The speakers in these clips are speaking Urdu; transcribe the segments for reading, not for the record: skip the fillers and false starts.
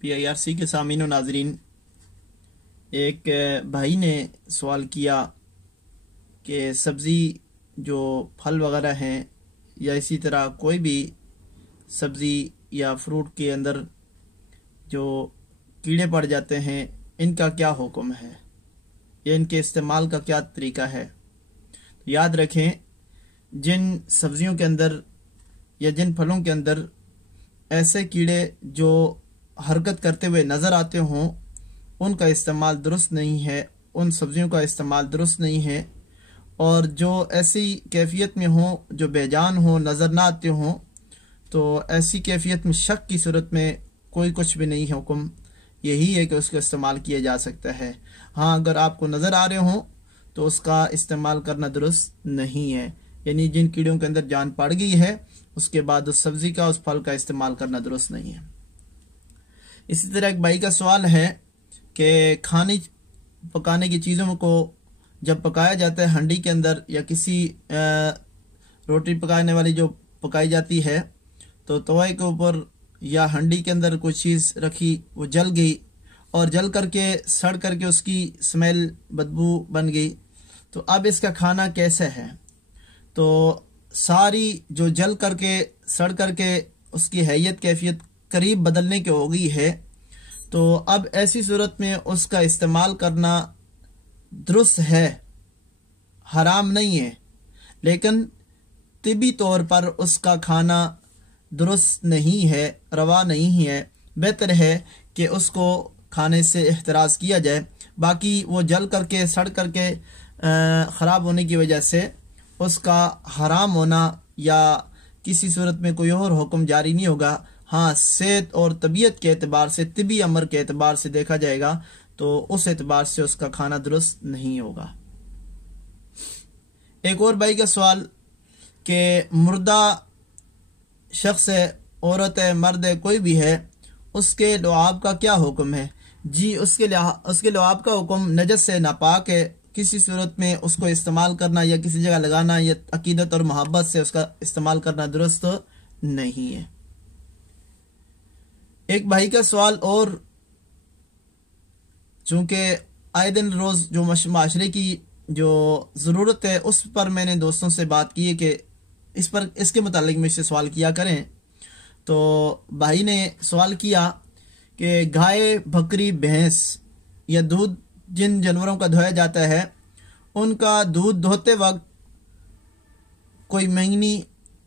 PIRC کے سامعین و ناظرین، ایک بھائی نے سوال کیا کہ سبزی جو پھل وغیرہ ہیں یا اسی طرح کوئی بھی سبزی یا فروٹ کے اندر جو کیڑے پڑ جاتے ہیں، ان کا کیا حکم ہے یا ان کے استعمال کا کیا طریقہ ہے؟ یاد رکھیں، جن سبزیوں کے اندر یا جن پھلوں کے اندر ایسے کیڑے جو حرکت کرتے ہوئے نظر آتے ہوں، ان کا استعمال درست نہیں ہے، ان سبزیوں کا استعمال درست نہیں ہے، اور جو ایسی کیفیت میں ہوں جو بے جان ہوں، نظر نہ آتے ہوں، تو ایسی کیفیت میں شک کی صورت میں کوئی کچھ بھی نہیں حکم یہی ہے کہ اس کا استعمال کیا جا سکتا ہے۔ ہاں، اگر آپ کو نظر آ رہے ہوں تو اس کا استعمال کرنا درست نہیں ہے، یعنی جن کیڑوں کے اندر جان پڑ گئی ہے اس کے بعد اس سبزی کا، اس پھل کا استعمال کرنا درست نہیں ہے۔ اسی طرح ایک بھائی کا سوال ہے کہ کھانے پکانے کی چیزوں کو جب پکایا جاتا ہے ہنڈی کے اندر یا کسی روٹی پکانے والی جو پکائی جاتی ہے، تو توے کے اوپر یا ہنڈی کے اندر کوئی چیز رکھی، وہ جل گئی اور جل کر کے سڑ کر کے اس کی سمیل بدبو بن گئی، تو اب اس کا کھانا کیسے ہے؟ تو ساری جو جل کر کے سڑ کر کے اس کی حیت کیفیت قریب بدلنے کی ہو گئی ہے، تو اب ایسی صورت میں اس کا استعمال کرنا درست ہے، حرام نہیں ہے، لیکن طبی طور پر اس کا کھانا درست نہیں ہے، روا نہیں ہے۔ بہتر ہے کہ اس کو کھانے سے احتراز کیا جائے۔ باقی وہ جل کر کے سڑ کر کے خراب ہونے کی وجہ سے اس کا حرام ہونا یا کسی صورت میں کوئی اور حکم جاری نہیں ہوگا۔ ہاں، صحت اور طبیعت کے اعتبار سے، طبی امر کے اعتبار سے دیکھا جائے گا تو اس اعتبار سے اس کا کھانا درست نہیں ہوگا۔ ایک اور بھائی کا سوال کہ مردہ شخص ہے، عورت ہے، مرد ہے، کوئی بھی ہے، اس کے لعاب کا کیا حکم ہے؟ جی، اس کے لعاب کا حکم نجس سے ناپاک ہے، کسی صورت میں اس کو استعمال کرنا یا کسی جگہ لگانا یا عقیدت اور محبت سے اس کا استعمال کرنا درست نہیں ہے۔ ایک بھائی کا سوال، اور چونکہ آئے دن روز جو معاشرے کی جو ضرورت ہے اس پر میں نے دوستوں سے بات کی ہے کہ اس کے متعلق مجھ سے سوال کیا کریں، تو بھائی نے سوال کیا کہ گائے، بکری، بھینس یا دودھ جن جانوروں کا دھویا جاتا ہے، ان کا دودھ دھوتے وقت کوئی مینگنی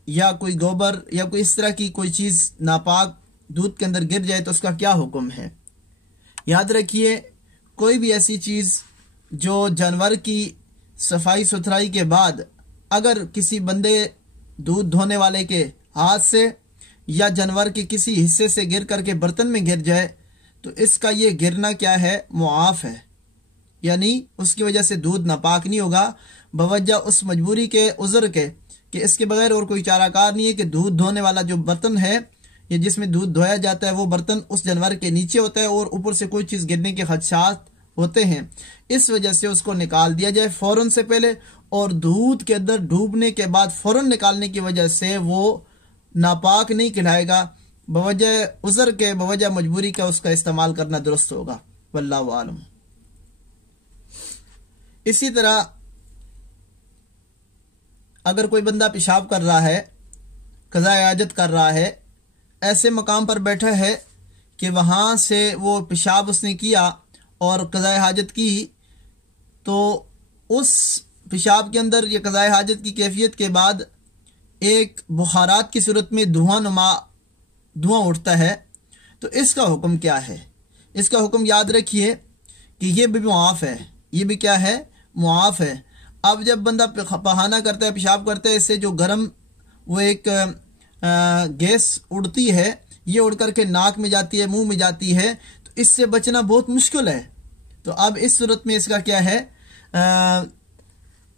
یا کوئی گوبر یا کوئی اس طرح کی کوئی چیز ناپاک دودھ کے اندر گر جائے تو اس کا کیا حکم ہے؟ یاد رکھیے، کوئی بھی ایسی چیز جو جانور کی صفائی ستھرائی کے بعد اگر کسی بندے دودھ دھونے والے کے ہاتھ سے یا جانور کے کسی حصے سے گر کر کے برتن میں گر جائے تو اس کا یہ گرنا کیا ہے؟ معاف ہے، یعنی اس کی وجہ سے دودھ ناپاک نہیں ہوگا، بوجہ اس مجبوری کے، عذر کے، کہ اس کے بغیر اور کوئی چارہ کار نہیں ہے کہ دودھ دھونے والا جو برتن ہے یا جس میں دودھ دھویا جاتا ہے وہ برتن اس جانور کے نیچے ہوتا ہے اور اوپر سے کوئی چیز گرنے کے خدشات ہوتے ہیں، اس وجہ سے اس کو نکال دیا جائے فوراً سے پہلے، اور دودھ کے اندر ڈوبنے کے بعد فوراً نکالنے کی وجہ سے وہ ناپاک نہیں کہلائے گا، بوجہ عذر کے، بوجہ مجبوری کا اس کا استعمال کرنا درست ہوگا، واللہ عالم۔ اسی طرح اگر کوئی بندہ پیشاب کر رہا ہے، قضاء حاجت کر رہا ہے، ایسے مقام پر بیٹھا ہے کہ وہاں سے وہ پیشاب اس نے کیا اور قضاء حاجت کی، تو اس پیشاب کے اندر یا قضاء حاجت کی کیفیت کے بعد ایک بخارات کی صورت میں دھواں اٹھتا ہے، تو اس کا حکم کیا ہے؟ اس کا حکم یاد رکھیے کہ یہ بھی معاف ہے، یہ بھی کیا ہے؟ معاف ہے۔ اب جب بندہ پخانہ کرتا ہے، پیشاب کرتا ہے، اس سے جو گرم وہ ایک گیس اڑتی ہے، یہ اڑ کر کے ناک میں جاتی ہے، منہ میں جاتی ہے، تو اس سے بچنا بہت مشکل ہے۔ تو اب اس صورت میں اس کا کیا ہے؟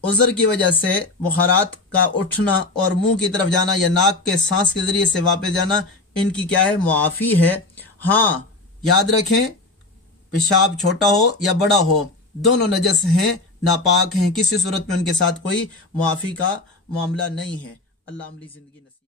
عذر کی وجہ سے بخارات کا اٹھنا اور منہ کی طرف جانا یا ناک کے سانس کے ذریعے سے واپس جانا، ان کی کیا ہے؟ معافی ہے۔ ہاں، یاد رکھیں، پیشاب چھوٹا ہو یا بڑا ہو، دونوں نجس ہیں، ناپاک ہیں، کسی صورت میں ان کے ساتھ کوئی معافی کا معاملہ نہیں ہے۔ اللہ عملی زندگی نصیب